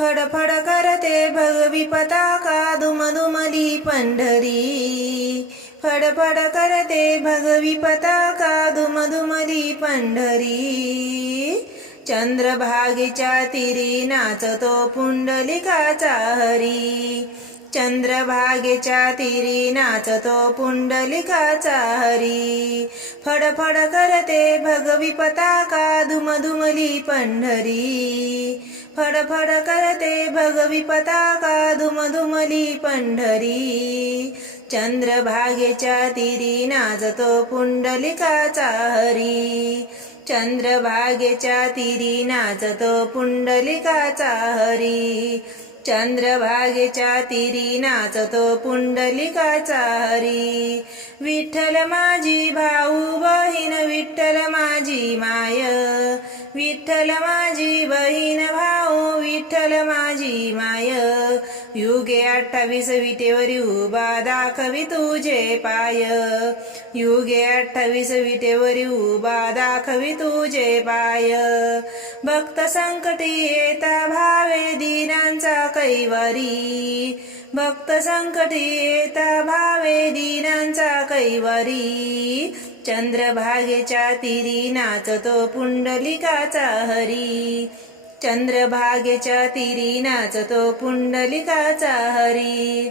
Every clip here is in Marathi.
फडफड करते भगवी पताका दुमदुमली पंढरी? फडफड करते भगवी पताका दुमदुमली पंढरी? चंद्रभागेच्या तिरी नाचतो पुंडलिकाचा हरी. चंद्रभागेच्या तिरी नाचतो पुंडलिकाचा हरी. फडफड करते भगवी पताका दुमदुमली पंढरी? फडफड करते भगवी पताका धुमधुमली पंढरी. चंद्रभागेच्या तिरी नाचतो पुंडलिकाचा हरी. चंद्रभागेच्या तिरी नाचतो पुंडलिकाचा हरी. चंद्रभागेच्या तिरी नाचतो पुंडलिकाचा हरी. विठ्ठल माझी भाऊ बहीण विठ्ठल माझी माय. विठ्ठल माझी बहीण भाऊ विठ्ठल माझी माय. युगे अठ्ठावीस विटेवरी उभा दाखवी तुझे पाय. युगे अठ्ठावीस विटेवरी उभा दाखवी तुझे पाय. भक्त संकटी येता भावे दिनांचा कैवारी. भक्त संकटी येता भावे दिनांचा कैवारी. चंद्रभागेच्या तिरी नाचतो पुंडलिकाचा हरी. चंद्रभागेच्या तिरी नाचतो पुंडलिकाचा हरी.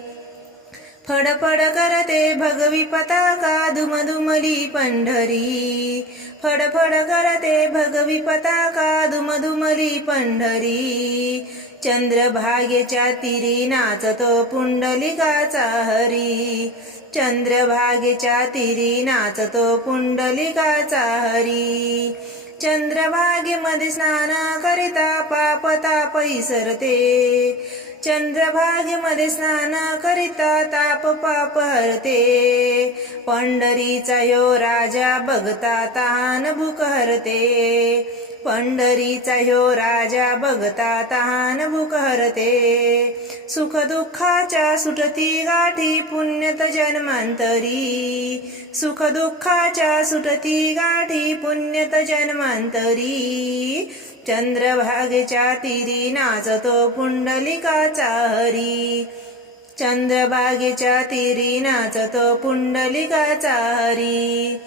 फडफड करते भगवी पताका दुमदुमली पंढरी. फडफड करते भगवी पताका धुमधुमली पंढरी. चंद्रभागेच्या तिरी नाचतो पुंडलिकाचा हरी. चंद्रभागेच्या तिरी नाचतो पुंडलिकाचा हरी. चंद्रभागेमध्ये स्नान करिता पाप ताप इसरते. चंद्रभागेमध्ये स्नान करिता ताप पाप हरते. पंढरीचा यो राजा बघता तहान भूक हरते. पंढरीचा यो राजा बघता तहान भूक हरते. सुख दुःखाच्या सुटती गाठी पुण्यत जन्मांतरी. सुख दुःखाच्या सुटती गाठी पुण्यत जन्मांतरी. चंद्रभागेच्या तिरी नाचतो पुंडलिकाचा हरी चंद्रभागेच्या तिरी नाचतो पुंडलिकाचा हरी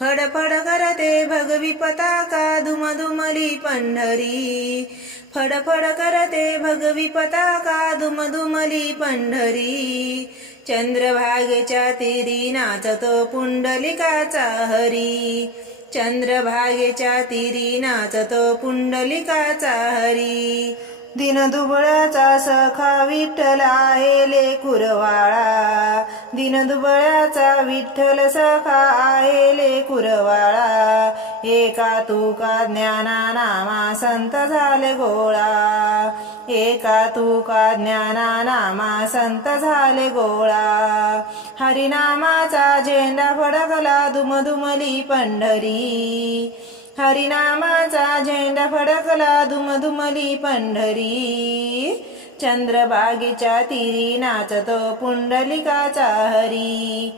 फडफड करते भगवी पताका दुमदुमली पंढरी. फडफड करते भगवी पताका दुमदुमली पंढरी? चंद्रभागेच्या तिरी नाचतो पुंडलिकाचा हरी. चंद्रभागेच्या तिरी नाचतो पुंडलिकाचा हरी. दिनदुबळाचा सखा विठ्ठल आहे लेकुरवाळा दिनदुबळाचा विठ्ठल सखा आहेले कुरवाळा. एका तुका ज्ञाना नामा संत झाले गोळा. एका तुका ज्ञाना नामा संत झाले गोळा. हरिनामाचा झेंडा फडकला दुमधुमली पंढरी. हरिनामाचा झेंडा फडकला दुमधुमली पंढरी. चंद्रबागेच्या तिरी नाचतो पुंडलिकाचा हरी.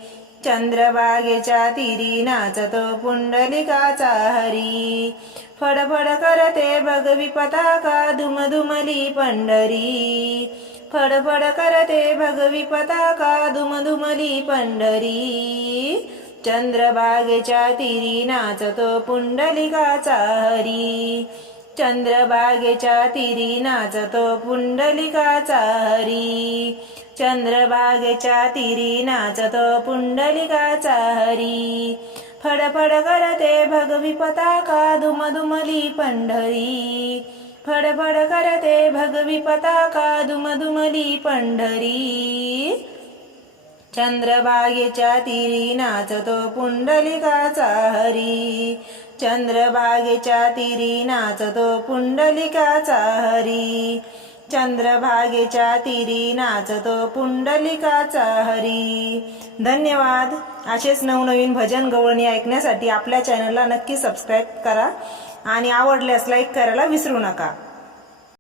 चंद्रबागेच्या तिरी नाचतो पुंडलिकाचा हरी. फडफड करते भगवी पताका धुमधुमली पंढरी. फडफड करते भगवी पताका धुमधुमली पंढरी. चंद्रभागेच्या तिरी नाचतो पुंडलिकाचा हरी. चंद्रभागेच्या तिरी नाचतो पुंडलिकाचा हरी. चंद्रभागेच्या तिरी नाचतो पुंडलिकाचा हरी. फडफड करते भगवी पताका दुमदुमली पंढरी. फडफड करते भगवी पताका दुमदुमली पंढरी. चंद्रभागेच्या तिरी नाचतो पुंडलिकाचा हरी. चंद्रभागेच्या तिरी नाचतो पुंडलिकाचा हरी. चंद्रभागेच्या तिरी नाचतो पुंडलिकाचा हरी. धन्यवाद. असेच नवनवीन भजन गवळणी ऐकण्यासाठी आपल्या चॅनलला नक्की सबस्क्राईब करा आणि आवडल्यास लाईक करायला विसरू नका.